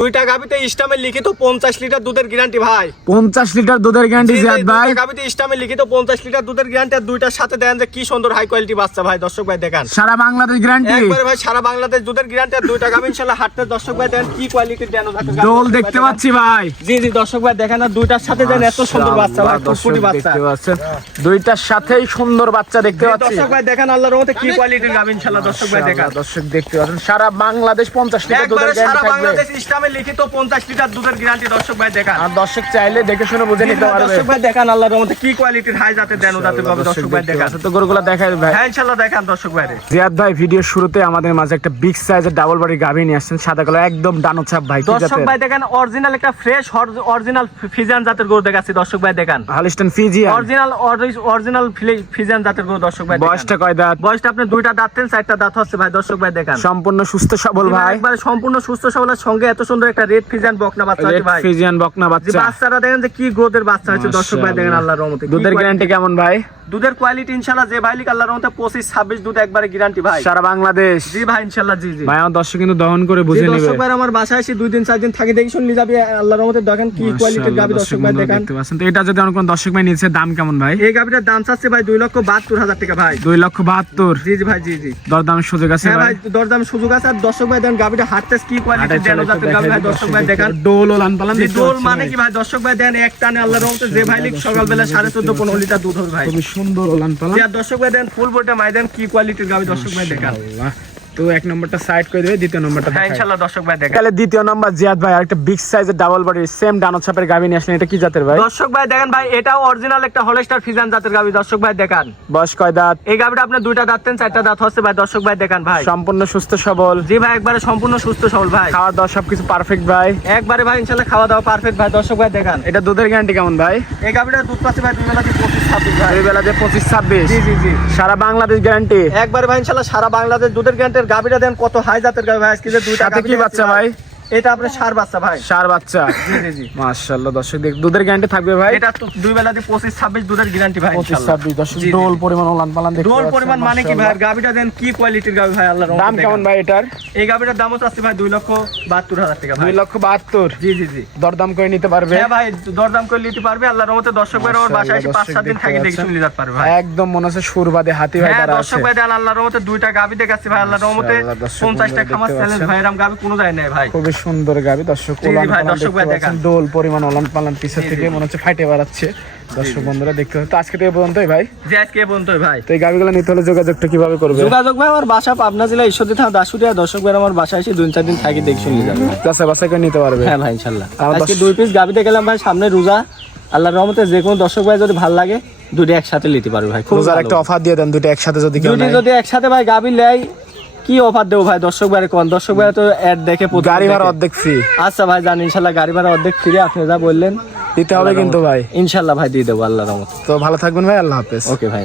দুইটা গাবিতে ইস্টামে লিখিত পঞ্চাশ লিটার দুধের গ্যারান্টি ভাই। পঞ্চাশ লিটার দুধের গ্যারান্টি জিয়াদ ভাই। গাবিতে ইস্টামে লিখিত পঞ্চাশ লিটার দুধের গ্যারান্টি আর দুইটার সাথে দেন যে কি সুন্দর হাই কোয়ালিটি বাচ্চা ভাই দর্শক ভাই দেখান। সারা বাংলাদেশ গ্যারান্টি একবারে ভাই সারা বাংলাদেশ দুধের গ্যারান্টি আর দুইটা গাবি ইনশাল্লাহ হাটতে দর্শক ভাই দেন কি কোয়ালিটির দেন দোল দেখতে পাচ্ছি ভাই। জি জি দর্শক ভাই দেখেন আর দুইটার সাথে দেন এত সুন্দর বাচ্চা ভাই দর্শক বাচ্চা। দেখতে পাচ্ছেন। দুইটার সাথেই সুন্দর বাচ্চা দেখতে পাচ্ছি। দর্শক ভাই দেখেন আল্লাহর রহমতে কি কোয়ালিটির গাবি দর্শক ভাই দেখান। দর্শক দেখতে পাচ্ছেন। সারা বাংলাদেশ পঞ্চাশ লিটার দুধের সারা গ্যারান্টি থাকবে। বাংলাদেশ লিখিত পঞ্চাশ লিটার দুধের গ্যারান্টি দর্শক ভাই দেখান। আর দর্শক চাইলে দেখে শুনে বুঝে নিতে পারবে। দর্শক ভাই দেখান আল্লাহর রহমতে কি কোয়ালিটির হাই জাতের দেন ও জাতের দর্শক ভাই দেখান। তো গরুগুলো দেখাই ভাই। হ্যাঁ ইনশাল্লাহ দেখান দর্শক ভাই। জিয়াদ ভাই ভিডিওর শুরুতে আমাদের মাঝে একটা বিগ সাইজের ডাবল বডি গাভী নিয়ে আসছেন সাদা কালো একদম ডানো ছাপ ভাই দর্শক ভাই দেখেন অরিজিনাল একটা ফ্রেশ অরিজিনাল ফিজিয়ান জাতের গরু দেখাচ্ছি দর্শক ভাই দেখান। Holstein Friesian original original Friesian জাতের গরু দর্শক ভাই বয়সটা কয় দাঁত? বয়সটা আপনি দুইটা দাঁত তেন চারটা দাঁত হচ্ছে ভাই দর্শক ভাই দেখান। সম্পূর্ণ সুস্থ সবল ভাই। একবারে সম্পূর্ণ সুস্থ সবলের সঙ্গে এত সুন্দর একটা রেড ফিজিয়ান বকনা বাচ্চা আছে ভাই। ফিজিয়ান বকনা বাচ্চা। বাচ্চারা দেখেন যে কি গ্রোথের বাচ্চা হয়েছে দর্শক ভাই দেখেন আল্লাহর রহমতে দুধের গ্যারান্টি কেমন ভাই? দুধের কোয়ালিটি ইনশাআল্লাহ যে ভাই লিখ আল্লাহর রহমতে পঁচিশ ছাব্বিশ দুধ একবারে গ্যারান্টি ভাই। সারা বাংলাদেশ। জি ভাই ইনশাআল্লাহ জি জি। ভাই আমার দর্শক কিন্তু দহন করে বুঝে নেবে। দর্শক ভাই আমার বাসায় এসে দুই দিন চার দিন থাকি দেখি শুনলি যাবি আল্লাহর রহমতে দেখেন কি কোয়ালিটির গাবি দর্শক ভাই দেখান। দেখতে পাচ্ছেন। তো এটা যদি আমার কোন দর্শক ভাই নিচ্ছে দাম কেমন ভাই? এই গাবিটার দাম চাচ্ছে ভাই দুই লক্ষ বাহাত্তর হাজার টাকা ভাই। দুই লক্ষ বাহাত্তর। জি জি ভাই জি জি। দরদামের সুযোগ আছে হ্যাঁ ভাই। দরদাম সুযোগ আছে। আর দর্শক ভাই দেন গাবিটা হাঁটতে কি কোয়ালিটি দেন গাবি ভাই দর্শক ভাই দেখান। ডোল ও লান পালান দোল মানে কি ভাই দর্শক ভাই দেন এক টানে আল্লাহর রহমতে যে ভাই লিখ সকালবেলা সাড়ে চোদ্দ পনেরো লিটার দুধ হবে ভাই। সুন্দর ওলান পালা দর্শক ভাই দেন ফুল বইটা মাই দেন কি কোয়ালিটির গাবি দর্শক ভাই দেখান। তো এক নম্বরটা সাইড করে দেবে দ্বিতীয় নম্বরটা হ্যাঁ দেখাই। ইনশাআল্লাহ দর্শক ভাই দেখান। তাহলে দ্বিতীয় নম্বর জিয়াদ ভাই আরেকটা বিগ সাইজের ডাবল বডি সেম ডানো ছাপের গাবি নিয়ে আসলেন এটা কি জাতের ভাই? দর্শক ভাই দেখেন ভাই এটাও অরিজিনাল একটা হলস্টার ফিজান জাতের গাবি দর্শক ভাই দেখান। বয়স কয় দাঁত? এই গাবিটা আপনি দুইটা দাঁত দাঁততেন চারটা দাঁত হচ্ছে ভাই দর্শক ভাই দেখান ভাই। সম্পূর্ণ সুস্থ সবল। জি ভাই একবারে সম্পূর্ণ সুস্থ সবল ভাই। খাওয়া দাওয়া সবকিছু পারফেক্ট ভাই। একবারে ভাই ইনশাআল্লাহ খাওয়া দাওয়া পারফেক্ট ভাই দর্শক ভাই দেখান। এটা দুধের গ্যারান্টি কেমন ভাই? এই গাবিটা দুধ পাচ্ছে ভাই দুই বেলা দিয়ে পঁচিশ ছাব্বিশ ভাই। দুই বেলা যে পঁচিশ ছাব্বিশ? জি জি জি। সারা বাংলাদেশ গ্যারান্টি একবারে ভাই ইনশাআল্লাহ সারা বাংলাদেশ দুধের গ্যান্টের গাবিটা দেন কত হাই জাতের গাবি ভাই আজকে যে দুইটা কি বাচ্চা ভাই? এটা আপনার সার বাচ্চা ভাই। সার বাচ্চা। জি জি জি। মাশাআল্লাহ দর্শক দেখ দুধের গ্যারান্টি থাকবে ভাই। এটা তো দুই বেলা দিয়ে পঁচিশ ছাব্বিশ দুধের গ্যারান্টি ভাই পঁচিশ ইনশাআল্লাহ। ছাব্বিশ দর্শক জি, জি। ডোল পরিমাণ ওলান পালান দেখতে ডোল পরিমাণ মানে কি ভাই। গাবিটা দেন কি কোয়ালিটির গাবি ভাই? আল্লাহর দাম কেমন ভাই এটার? এই গাবিটার দামও চাচ্ছি ভাই দুই লক্ষ বাহাত্তর হাজার টাকা ভাই। লক্ষ বাহাত্তর? জি জি জি। দরদাম করে নিতে পারবে? হ্যাঁ ভাই দরদাম করে নিতে পারবে আল্লাহর রহমতে দর্শক ভাই আমার বাসায় এসে মাশাআল্লাহ, পাঁচ সাত দিন দর্শক থাকি দেখে শুনলে যেতে পারবে ভাই। একদম মনে হচ্ছে সুরবাদে হাতি ভাই হ্যাঁ তারা দর্শক ভাই দেন আল্লাহর রহমতে দুইটা গাবি দেখাচ্ছি ভাই আল্লাহর রহমতে মাশাআল্লাহ, দর্শক খামার চ্যালেঞ্জ ভাই এরম গাবি কোনো যায় নাই ভাই। খুবই সুন্দর গাবি। দর্শক জি, জি। ডোল পরিমাণ ওলান পালান পিছের থেকে মনে হচ্ছে ফাইটে বেড়াচ্ছে। দর্শক বন্ধুরা দেখতে তো আজকে থেকে পর্যন্তই ভাই। যে আজকে পর্যন্তই ভাই। তো এই গাবিগুলো নিতে হলে যোগাযোগটা কীভাবে করবে? যোগাযোগ ভাই আমার বাসা পাবনা জেলা ঈশ্বরদী থানা দাসুরিয়া। দর্শক ভাই আমার বাসায় এসে দুই চার দিন থাকি দেখে শুনলে যাবে। যাচাই বাছাই করে নিতে পারবে। হ্যাঁ ভাই ইনশাল্লাহ। আমার আজকে দুই পিস গাবিতে গেলাম ভাই সামনে রোজা। আল্লাহর রহমতে যে কোনো দর্শক ভাই যদি ভালো লাগে দুটো একসাথে নিতে পারবে ভাই খুব রোজার একটা অফার দিয়ে দেন দুটো একসাথে যদি কেউ দুটি যদি একসাথে ভাই গাবি নেয় কি অফার দেবো ভাই? দর্শক ভাই কোন? দর্শক ভাই তো অ্যাড দেখে গাড়ি ভাড়া। অর্ধেক ফ্রি আচ্ছা ভাই জান ইনশাল্লাহ গাড়ি ভাড়া অর্ধেক ফ্রি আপনি যা বললেন। দিতে হবে কিন্তু ভাই। ইনশাল্লাহ ভাই দিয়ে দেবো আল্লাহ রহমত। তো ভালো থাকবেন ভাই আল্লাহ হাফেজ। ওকে ভাই।